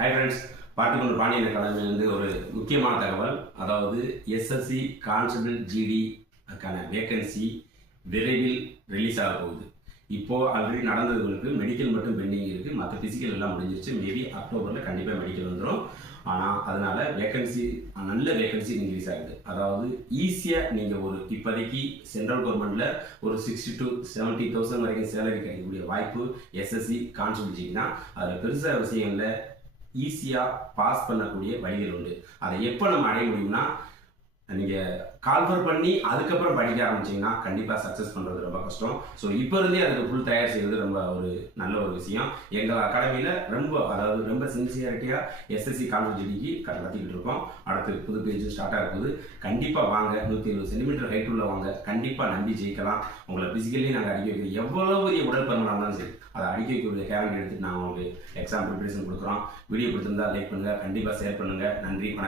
Hi friends, பாட்டுக்கொண்டு Pandian அகாடமியிலிருந்து ஒரு முக்கியமான தகவல். அதாவது எஸ்எஸ்சி கான்ஸ்டபிள் ஜிடிக்கான வேக்கன்சி விரைவில் ரிலீஸ் ஆக போகுது. இப்போது ஆல்ரெடி நடந்தவர்களுக்கு மெடிக்கல் மட்டும் பெண்டிங் இருக்குது, மற்ற ஃபிசிக்கல் எல்லாம் முடிஞ்சிருச்சு. மேபி அக்டோபரில் கண்டிப்பாக மெடிக்கல் வந்துடும். ஆனால் அதனால் வேக்கன்சி நல்ல வேக்கன்சி ரிலீஸ் ஆகுது. அதாவது ஈஸியாக நீங்கள் ஒரு இப்போதைக்கு சென்ட்ரல் கவர்மெண்ட்டில் ஒரு 60,000 to 70,000 வரைக்கும் சேலரி கிடைக்கக்கூடிய வாய்ப்பு எஸ்எஸ்சி கான்ஸ்டபிள் ஜிடி தான். அதில் பெருசாக விஷயம் இல்லை, ஈஸியாக பாஸ் பண்ணக்கூடிய வழிகள் உண்டு. அதை எப்போ நம்ம அடைய முடியும்னா, நீங்கள் கால்ஃபர் பண்ணி அதுக்கப்புறம் படிக்க ஆரம்பிச்சிங்கன்னா கண்டிப்பாக சக்ஸஸ் பண்ணுறது ரொம்ப கஷ்டம். ஸோ இப்போ இருந்தே அதுக்கு ஃபுல் தயார் செய்கிறது ரொம்ப ஒரு நல்ல ஒரு விஷயம். எங்கள் அகாடமியில் ரொம்ப சின்சியாரிட்டியாக எஸ்எஸ்சி கான்ஸ்டபிள் ஜிடிக்கு நடத்திக்கிட்டு இருக்கோம். அடுத்து புது பேஜ் ஸ்டார்ட் ஆகுது. கண்டிப்பாக வாங்க, 170 சென்டிமீட்டர் ஹைட் உள்ள வாங்க, கண்டிப்பாக நம்பி ஜெயிக்கலாம். உங்களை ஃபிசிக்கலி நாங்கள் அடிக்க வைக்கிறோம். எவ்வளோ பெரிய உடல் பருமனாக இருந்தாலும் சரி, அதை அடிக்க வைக்கக்கூடிய கேரண்டி எடுத்துட்டு நாங்கள் உங்களுக்கு எக்ஸாம் ப்ரிப்பரேஷன் கொடுக்குறோம். வீடியோ பிடிச்சிருந்தா லைக் பண்ணுங்கள், கண்டிப்பாக ஷேர் பண்ணுங்கள். நன்றி.